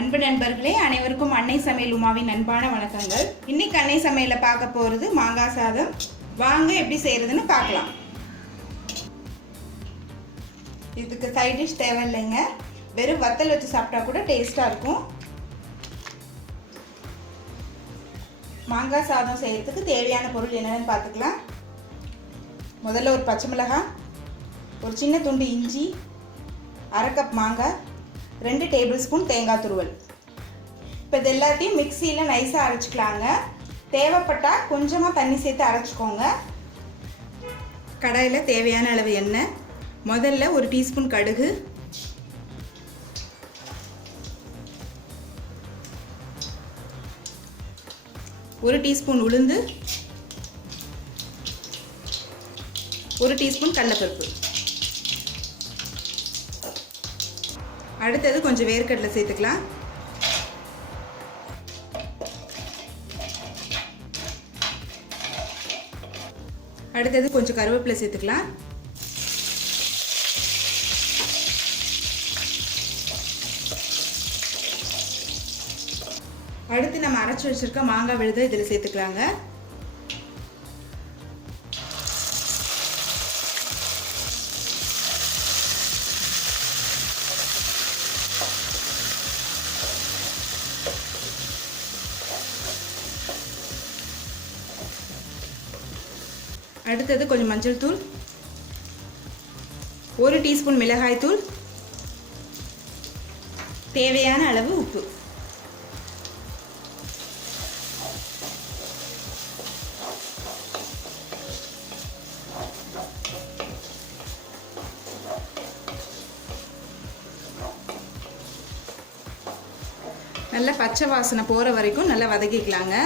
அன்பு நண்பர்களே, அனைவருக்கும் அன்னை சமையல் உமாவின் அன்பான வணக்கங்கள். இன்னைக்கு அன்னை சமையல்ல பார்க்க போறது மாங்காய் சாதம். வாங்க எப்படி செய்யறதுன்னு பார்க்கலாம். இதுக்கு சைட் டிஷ் தேவையில்லைங்க. வெறும் வத்தல் வச்சு சாப்பிட்டா கூட டேஸ்டா இருக்கும். மாங்காய் சாதம் செய்யறதுக்கு தேவையான பொருள் என்னென்னு பார்த்துக்கலாம். முதல்ல ஒரு பச்சை மிளகாய், ஒரு சின்ன துண்டு இஞ்சி, அரை கப் மாங்காய், 2 டேபிள் ஸ்பூன் தேங்காய் துருவல். இப்போ இது எல்லாத்தையும் மிக்சியில் நைஸாக அரைச்சிக்கலாங்க. தேவைப்பட்டால் கொஞ்சமாக தண்ணி சேர்த்து அரைச்சிக்கோங்க. கடாயில் தேவையான அளவு எண்ணெய், முதல்ல ஒரு டீஸ்பூன் கடுகு, ஒரு டீஸ்பூன் உளுந்து, ஒரு டீஸ்பூன் கடலைப்பருப்பு. அடுத்தது கொஞ்சம் வேர்க்கடலை சேர்த்துக்கலாம். அடுத்தது கொஞ்சம் கருவேப்பிலை சேர்த்துக்கலாம். அடுத்து நம்ம அரைச்சி வச்சிருக்க மாங்காய் விழுதை இதில் சேர்த்துக்கலாங்க. அடுத்தது கொஞ்சம் மஞ்சள் தூள், 1 டீஸ்பூன் மிளகாய் தூள், தேவையான அளவு உப்பு. நல்லா பச்சை வாசனை போகிற வரைக்கும் நல்லா வதக்கிக்கலாங்க.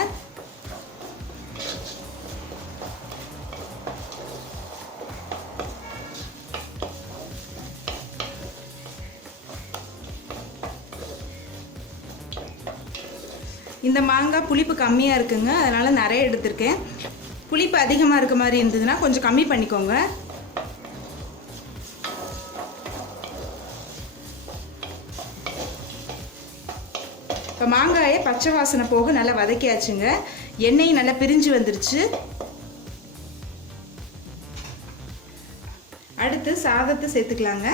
இந்த மாங்காய் புளிப்பு கம்மியாக இருக்குங்க, அதனால் நிறைய எடுத்திருக்கேன். புளிப்பு அதிகமாக இருக்க மாதிரி இருந்ததுன்னா கொஞ்சம் கம்மி பண்ணிக்கோங்க. இப்போ மாங்காயை பச்சை வாசனை போக நல்லா வதக்கியாச்சுங்க. எண்ணெய் நல்லா பிரிஞ்சு வந்துருச்சு. அடுத்து சாதத்தை சேர்த்துக்கலாங்க.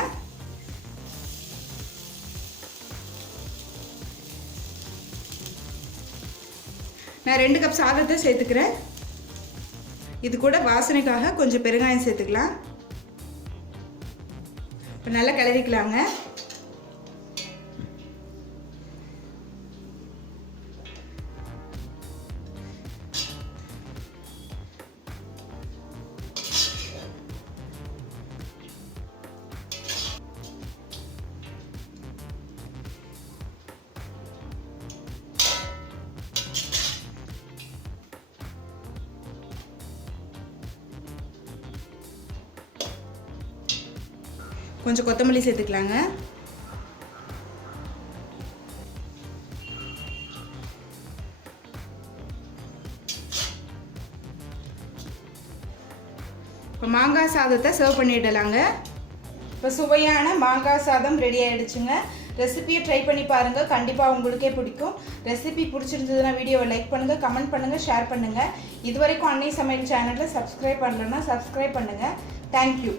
நான் 2 கப் சாதத்தை சேர்த்துக்கிறேன். இது கூட வாசனைக்காக கொஞ்சம் பெருங்காயம் சேர்த்துக்கலாம். இப்போ நல்லா கிளறிக்கலாங்க. கொஞ்சம் கொத்தமல்லி சேர்த்துக்கலாங்க. இப்போ மாங்காய் சாதத்தை சர்வ் பண்ணிடலாங்க. இப்போ சுவையான மாங்காய் சாதம் ரெடி ஆகிடுச்சுங்க. ரெசிபியை ட்ரை பண்ணி பாருங்கள், கண்டிப்பாக உங்களுக்கே பிடிக்கும். ரெசிபி பிடிச்சிருந்ததுன்னா வீடியோவை லைக் பண்ணுங்கள், கமெண்ட் பண்ணுங்கள், ஷேர் பண்ணுங்கள். இது வரைக்கும் அன்னை சமையல் சேனலில் சப்ஸ்கிரைப் பண்ணலன்னா சப்ஸ்கிரைப் பண்ணுங்கள். தேங்க்யூ.